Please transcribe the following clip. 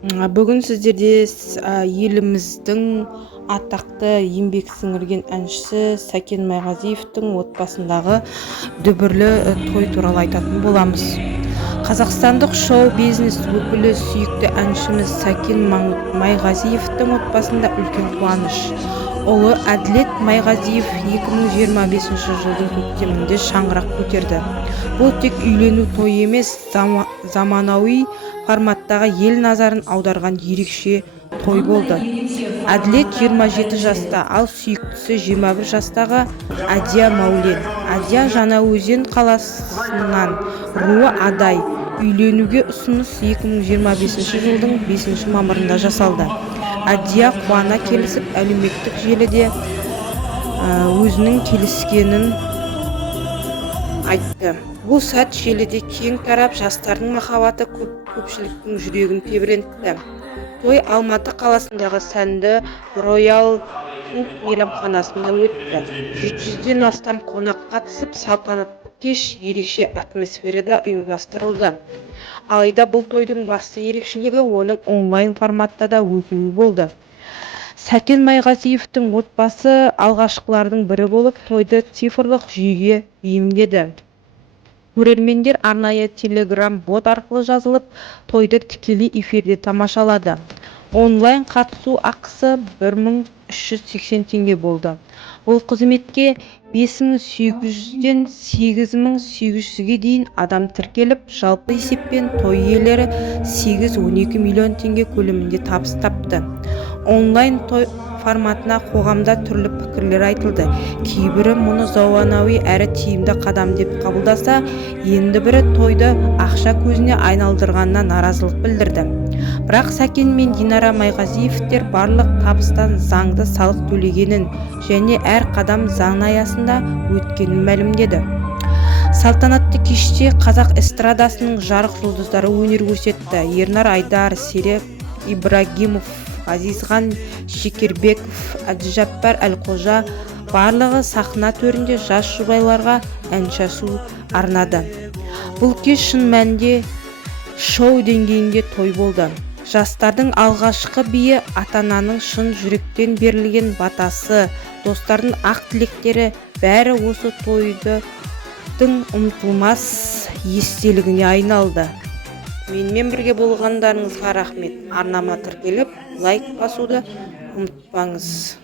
Бүгін сіздерде еліміздің атақты еңбек сіңірген әншісі Сәкен Майғазиевтің отбасындағы дүбірлі той туралы айтатын боламыз. Қазақстандық шоу-бизнес өкілі сүйікті әншіміз Сәкен Майғазиевтің отбасында үлкен қуаныш. Ұлы Әділет Майғазиев 2025 жылдың көктемінде шаңырақ көтерді. Бұл тек үйлену тойы емес, заманауи форматтағы ел назарын аударған ерекше той болды. Әділет 27 жаста, ал сүйіктісі 21 жастағы Әдия Маулен. Әдия Жаңаөзен қаласынан, руы Адай. Үйленуге ұсыныс 2025 жылдың 5 мамырында жасалды. Әдия қуана келісіп, әлеуметтік желіде өзінің келіскенін айтты. Бұл сәт желіде кең тарап, жастардың махаббаты көпшіліктің жүрегін тебірентті. Той Алматы қаласындағы сәнді Роял мейрамханасында өтті. 700-ден астам қонақ қатысып, салтанатты кеш ерекше атмосферада ұйымдастырылды. Алайда бұл тойдың басты ерекшелігі оның онлайн форматта да өтуі болды. Сәкен Майғазиевтің отбасы алғашқылардың бірі болып, тойды цифрлық жүйеге бейімдеді. Көрермендер арнайы телеграм-бот арқылы жазылып, тойды тікелей эфирде тамашалады. Онлайн қатысу ақысы 1380 теңге болды. Бұл қызметке 5800-ден 8800-ге дейін адам тіркеліп, жалпы есеппен той иелері 8-12 миллион теңге көлемінде табыс тапты. Онлайн той форматына қоғамда түрлі пікірлер айтылды. Кейбірі мұны заманауи әрі тиімді қадам деп қабылдаса, енді бірі тойды ақша көзіне айналдырғанына наразылық білдірді. Бірақ Сәкен мен Динара Майғазиевтер барлық табыстан заңды салық төлегенін және әр қадам заң аясында өткенін мәлімдеді. Салтанатты кеште қазақ эстрадасының жарық жұлдыздары өнер көрсетті. Ернар Айдар, Серік Ибрагимов, Азизхан Шекербеков, Әбдіжаппар Әлқожа барлығы сахна төрінде жас жұбайларға ән шашу арнады. Бұл кеш шын мәнінде шоу деңгейінде той болды. Жастардың алғашқы биі, ата-ананың шын жүректен берілген батасы, достардың ақ тілектері бәрі осы тойдың ұмытылмас естелігіне айналды. Менімен бірге болғандарыңызға рахмет. Арнама тіркеліп, лайк басуды ұмытпаңыз.